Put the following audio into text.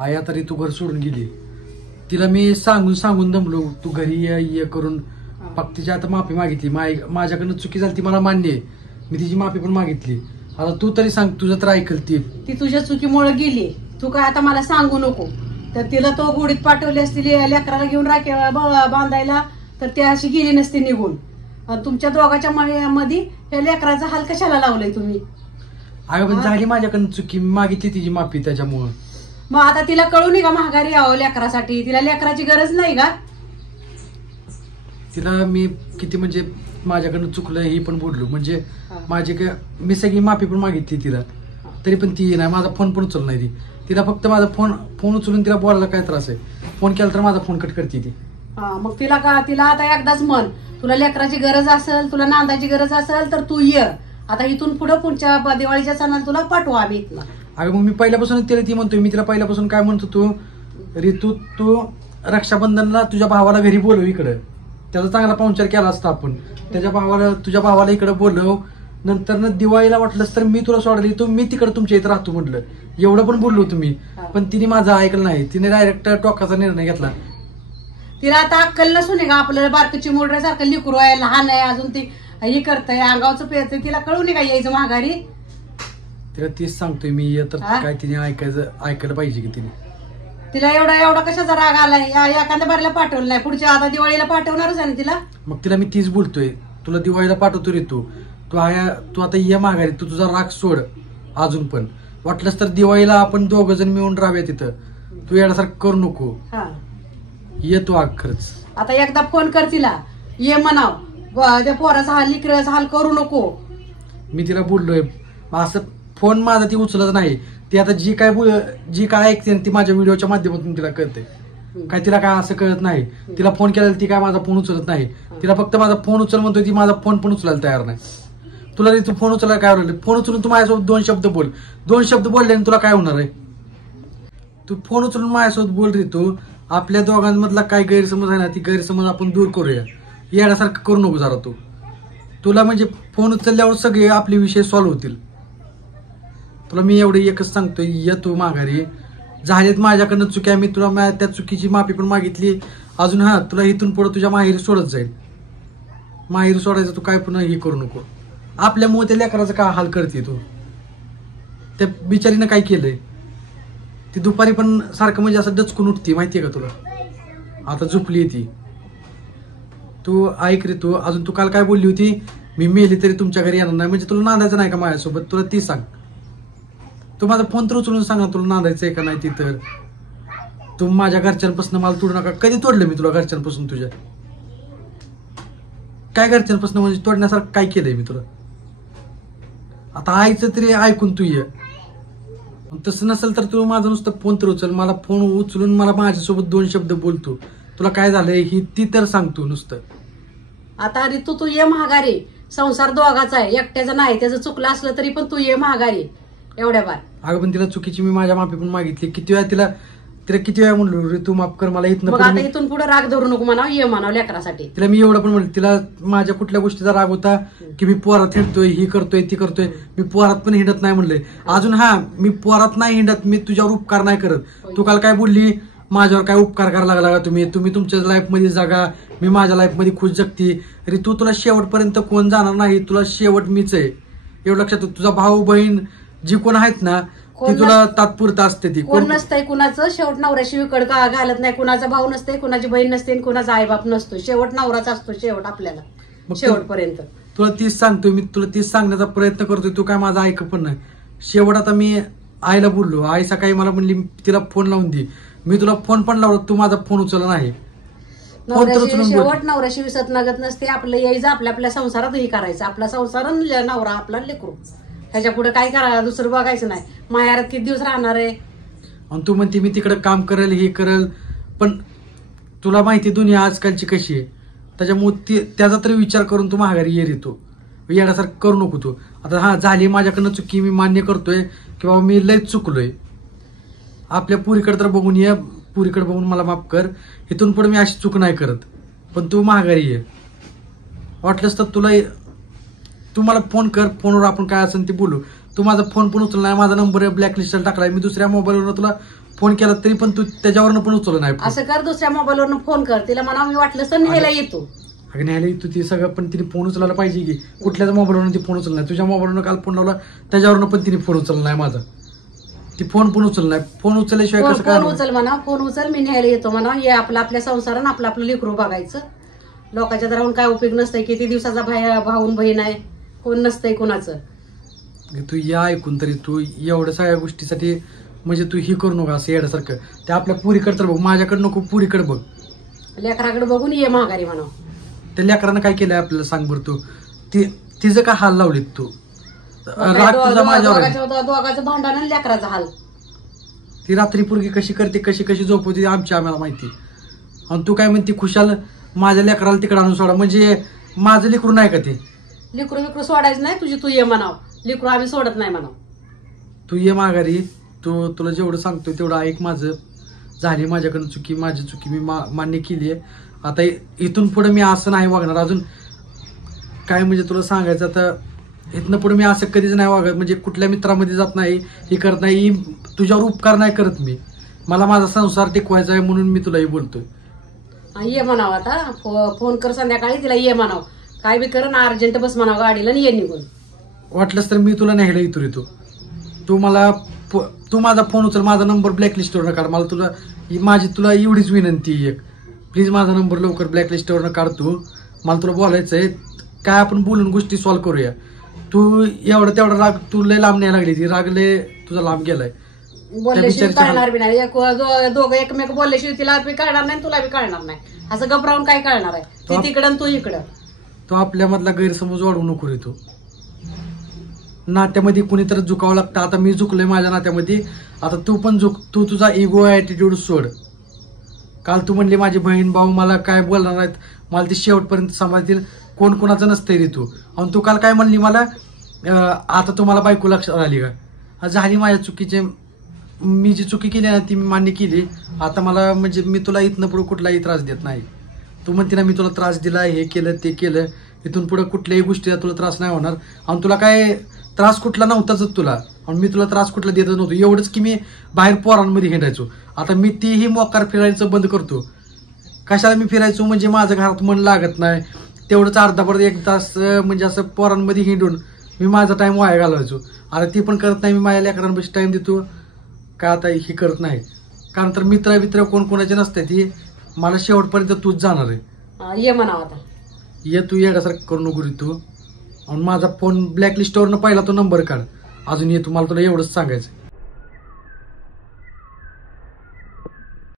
आई आता रे तू घर सोडून गेली, तिला मी सांगून दमलो तू घरी ये करून. फक्त तिची आता माफी मागितली, माझ्याकडनं चुकी झाली ती मला मान्य आहे, मी तिची माफी पण मागितली. आता तू तरी सांग, तुझं तर ऐकल ती तुझ्या चुकीमुळे गेली. तू काय आता मला सांगू नको. तर तिला तो गोडीत पाठवली असती लेकराला घेऊन राखे बांधायला, तर ती अशी गेली नसती निघून. तुमच्या दोघांच्या मध्ये हे लेकराचा हाल कशाला लावलंय तुम्ही? अगं पण झाली माझ्याकडनं चुकी, मागितली तिची माफी त्याच्यामुळं. मग आता तिला कळू नये का महागारी यावं लेकरासाठी? तिला लेकराची गरज नाही का? तिला मी किती म्हणजे माझ्याकडनं चुकलं हे पण बोललो, म्हणजे माझी मी सगळी माफी पण मागितली तिला, तरी पण ती नाही, माझा फोन पण उचलला नाही ती. तिला फक्त माझा फोन उचलून तिला बोलायला काय त्रास आहे? फोन केला तर माझा फोन कट करते ती. मग तिला आता एकदाच म्हण, तुला लेकराची गरज असेल, तुला नांदाची गरज असेल तर तू ये. आता इथून पुढे पुढच्या दिवाळीच्या सणाला तुला पाठवू आम्ही इथला. अगं मग मी पहिल्यापासून तिला ती म्हणतोय, मी तिला पहिल्यापासून काय म्हणतो, तू रक्षाबंधनला तुझ्या भावाला घरी बोलव इकडं, त्याचा चांगला पाहुणचार केला असता आपण. तुझ्या भावाला इकडे बोलव, नंतर दिवाळीला वाटलंच तर मी तुला सोडली, तू मी तिकडे तुमच्या इथं राहतो म्हटलं, एवढं पण बोललो तुम्ही. पण तिने माझं ऐकलं नाही, तिने डायरेक्ट टोकाचा निर्णय घेतला. तिला आता अक्कल नसून आहे का? आपल्याला बारकची मोडण्यासारखं लिकरू आहे, लहान आहे अजून, ती हे करतंय अंगावचं पेरतंय, तिला कळू नये का यायचं महागारी? तिला तीच सांगतोय मी, तर काय तिने ऐकायला पाहिजे की तिने. तिला एवढा कशाचा राग आलाय? एखाद्या बारीला पाठवलं नाही, पुढच्या आता दिवाळीला पाठवणारच आहे ना तिला. मग तिला मी तीच बोलतोय, तुला दिवाळीला पाठवतो रे, तू आता ये माघारी, तू तुझा राग सोड अजून पण. वाटलंच तर दिवाळीला आपण 2 जण मिळून राहूया तिथं, तू येण्यासारखं करू नको. ये तू खरंच. आता एकदा फोन कर तिला, ये म्हणाव, त्या पोराचा हाल लिकराचा हाल करू नको. मी तिला बोललोय असं, फोन माझा ती उचलत नाही. ती आता जी काय ऐकते ती माझ्या व्हिडिओच्या माध्यमातून तिला कळते. काय तिला काय असं कळत नाही, तिला फोन केला ती काय माझा फोन उचलत नाही. तिला फक्त माझा फोन उचल म्हणतोय, ती माझा फोन पण उचलायला तयार नाही. तुला तू फोन उचलायला काय होणार? फोन उचलून तू माझ्यासोबत 2 शब्द बोल, 2 शब्द बोलल्याने तुला काय होणार आहे? तू फोन उचलून माझ्यासोबत बोल रे. तू आपल्या दोघांमधला काय गैरसमज आहे ना, ती गैरसमज आपण दूर करूया. येण्यासारखं करू नको जरा तू. तुला म्हणजे फोन उचलल्यावर सगळे आपले विषय सॉल्व्ह होतील. तुला मी एवढं एकच सांगतोय, ये तू माघारी. झालेत माझ्याकडनं चुक्या, मी तुला त्या चुकीची माफी पण मागितली. अजून तुला इथून पुढे तुझ्या माहेरी सोडत जाईल. माहेरी सोडायचं तू काय पुन्हा हे करू नको. आपल्यामुळे त्या लेकराचा काय हाल करते तू? त्या बिचारीनं काय केलंय? ती दुपारी पण सारखं म्हणजे असं डचकून उठती, माहितीये का तुला? आता झोपली ती. तू ऐक रे, तू अजून तू काल काय बोलली होती, मी मेली तरी तुमच्या घरी येणार नाही. म्हणजे तुला नांदायचं नाही का माझ्यासोबत? तुला ती सांग. तू माझा फोन तर उचलून सांग ना, तुला नांदायचंय का नाही ती. तर तू माझ्या घरच्यांपासून मला तोडू नका. कधी तोडलं मी तुला घरच्यांपासून? तुझ्या काय घरच्यांपासून म्हणजे तोडण्यासारखं काय केलंय मी तुला? आता आईचं तरी ऐकून तू ये. तसं नसेल तर तू माझा नुसतं फोन तर उचल. मला फोन उचलून मला माझ्यासोबत 2 शब्द बोलतो. तुला काय झालंय ही ती तर सांग तू नुसतं. आता ऋतू तू ये महागारी. संसार दोघाचा आहे, एकट्याचा नाही. त्याचं चुकलं असलं तरी पण तू ये महागारी एवढ्या बार. अगं पण तिला चुकीची मी माझ्या माफी पण मागितली. किती वेळा तिला किती वेळा म्हणलो रे तू माफ कर मला. इथून पुढे राग धरू नको म्हणावं, ये म्हणावं लेकरासाठी. तिला मी एवढं पण म्हणलं, तिला माझ्या कुठल्या गोष्टीचा राग होता की मी पोरात हिंडतोय, ही करतोय ती करतोय. मी पोरात पण हिंडत नाही म्हणलंय. अजून मी पोरात नाही हिंडत, मी तुझ्यावर उपकार नाही करत. तू काल काय बोलली, माझ्यावर काय उपकार करायला लागला का तुम्ही तुमच्या लाईफमध्ये जगा, मी माझ्या लाईफमध्ये खुश जगती. अरे तुला शेवटपर्यंत कोण जाणार नाही, तुला शेवट मीच आहे एवढं लक्षात. तुझा भाऊ बहीण जी कोण आहेत ना, ती तुला तात्पुरता असते. ती कोण नसतंय कुणाचं. शेवट नवऱ्याशिवाय कड घालत नाही. कुणाचा भाऊ नसते, कुणाची बहीण नसते, कुणाचा आईबाप नसतो. शेवट नवराच असतो शेवट आपल्याला शेवटपर्यंत. तुला तीच सांगतोय मी, तुला तीच सांगण्याचा प्रयत्न करतोय. तू काय माझं ऐक पण नाही. शेवट आता मी आईला बोललो. आई सकाळी मला म्हणली तिला फोन लावून दे. मी तुला फोन पण लावला, तू माझा फोन उचलला नाही. शेवट नवऱ्याशी विसत नगत नसते. आपलं यायचं आपल्या संसारात हे करायचं. आपला संसार नवरा आपला लेकरू, ह्याच्या पुढे काय करायला दुसरं बघायचं नाही. माहेरात किती दिवस राहणार आहे? आणि तू म्हणते मी तिकडे काम करेल हे करेल, पण तुला माहिती दुनिया आजकालची कशी आहे. त्याच्यामुळे त्याचा तरी विचार करून तू माघारी ये रे. तू येण्यासारखं करू नको तू. आता झाली माझ्याकडनं चुकी, मी मान्य करतोय की बाबा मी लयच चुकलोय. आपल्या पुरीकडे तर बघून ये, पुरीकडे बघून मला माफ कर. इथून पुढे मी अशी चूक नाही करत. पण तू माघारी ये. वाटलंच तर तू मला फोन कर, फोनवर आपण काय असेल ते बोलू. तू माझा फोन पण उचलला नाही. माझा नंबर ब्लॅकलिस्टला टाकलाय. मी दुसऱ्या मोबाईलवर तुला फोन केला तरी पण तू त्याच्यावरनं पण उचलला नाही phone. असं कर, दुसऱ्या मोबाईलवरनं फोन कर तिला, म्हणा मी वाटलं तर न्यायला येतो. अगं न्यायला तू ती सगळं, पण तिने फोन उचलायला पाहिजे की. कुठल्याच मोबाईलवरून ती फोन उचलला नाही. तुझ्या मोबाईलवरून काल फोन लावला त्याच्यावरनं पण तिने फोन उचलला नाही माझा. ती फोन पण उचलला नाही. फोन उचलल्याशिवाय कसं फोन काय? उचल म्हणा, फोन उचल, मी न्यायला येतो म्हणा. हे आपलं आपल्या संसारानं आपलं आपलं लेकरू बघायचं. लोकांच्या राहून काय उपयोग नसतंय. किती दिवसाचा भाऊन बहीण आहे, कोण नसतंय कोणाचं. तू या ऐकून तरी, तू एवढ्या सगळ्या गोष्टीसाठी म्हणजे तू ही करू नका असं येण्यासारखं. ते आपल्या पुरीकडे तर बघ, माझ्याकडे नको, पुरीकडे बघ. लेकराकडे बघून ये माघारी म्हणा. त्या लेकरानं काय केलंय आपल्याला सांग बरं तू. तिचं का हाल लावलीत तू? राग तुझा माझ्यावर आहे. दोघांचं भांडण आणि लेकराचा हाल. ती रात्री पुरगी कशी करते, कशी कशी झोपवते आम्हाला माहिती. आणि तू काय म्हणते खुशाल माझ्या लेकराला तिकडे आणून सोडा, म्हणजे माझं लेकरू नाही का ते? लेकरू बिकरू सोडायचं नाही, तुझी तू ये म्हणाव. लेकरू आम्ही सोडत नाही म्हणाव. तू ये माघारी. तुला जेवढं सांगतोय तेवढं ऐक माझं. झाली माझ्याकडून चुकी, माझी चुकी मी मान्य केली आहे. आता इथून पुढे मी असं नाही वागणार. अजून काय म्हणजे तुला सांगायचं, आता इथनं पुढे मी असं कधीच नाही वागत. म्हणजे कुठल्या मित्रामध्ये जात नाही, हे करत नाही. तुझ्यावर उपकार नाही करत मी. मला माझा संसार टिकवायचा आहे म्हणून मी तुलाही बोलतोय. ये म्हणाव. आता फोन कर संध्याकाळी तिला, ये म्हणाव. काय बी कर ना, अर्जंट बस म्हणाव गाडीला आणि ये निघून. वाटलंच तर मी तुला न्यायला इथून येतो. तू माझा फोन उचल, माझा नंबर ब्लॅकलिस्टवरनं काढ. मला माझी तुला एवढीच विनंती एक, प्लीज माझा नंबर लवकर ब्लॅकलिस्टवरनं काढ. मला तुला बोलायचंय. काय आपण बोलून गोष्टी सॉल्व्ह करूया. तू तेवढा राग तू लय लांब नाही लागली. ती रागले तुझा लांब गेलाय. बोलल्याशिवाय कळणार बी नाही. दोघं एकमेक बोलल्याशिवाय तिला बी कळणार नाही, तुला बी कळणार नाही. असं घबरावून काय कळणार आहे? ती तिकडं आणि तू इकडं. तो आपल्यामधला गैरसमज वाढवू नको रे. तू नात्यामध्ये कुणीतरी झुकावं लागतं. आता मी झुकलोय माझ्या नात्यामध्ये, आता तू पण झुक. तू तुझा इगो ऍटिट्यूड सोड. काल तू म्हणली माझी बहीण भाऊ मला काय बोलणार नाहीत, मला ते शेवटपर्यंत सांभाळतील, कोण कोणाचं नसतंय रे तू. आणि तू काल काय म्हणली मला, आता तुम्हाला बायको लक्षात आली का? झाली माझ्या चुकीचे. मी जी चुकी केली ना ती मी मान्य केली. आता मला म्हणजे मी तुला इथनं पुढे कुठलाही त्रास देत नाही. तू म्हणते ना मी तुला त्रास दिला, हे केलं ते केलं, इथून पुढे कुठल्याही गोष्टीला तुला त्रास नाही होणार. आणि तुला काय त्रास कुठला नव्हताच तुला, आणि मी तुला त्रास कुठला देतच नव्हतो. एवढंच की मी बाहेर पोरांमध्ये हिंडायचो. आता मी तीही मोकार फिरायचं बंद करतो. कशाला मी फिरायचो, म्हणजे माझं घरात मन लागत नाही. तेवढंच अर्धा एक तास म्हणजे असं पोरांमध्ये हिंडून मी माझा टाइम वाया घालवायचो. आता ती पण करत नाही. मी माझ्या लेकरांपाशी टाइम देतो काय आता ही करत नाही. कारण तर मित्र कोण कोणाचे नसते. ती मला शेवटपर्यंत तूच जाणार आहे. ये म्हणावं आता. ये तू येण्यासारखं करू नको रे तू. आणि माझा फोन ब्लॅकलिस्टवरनं पहिला तो नंबर काढ. अजून ये, तुम्हाला तुला एवढंच सांगायचं.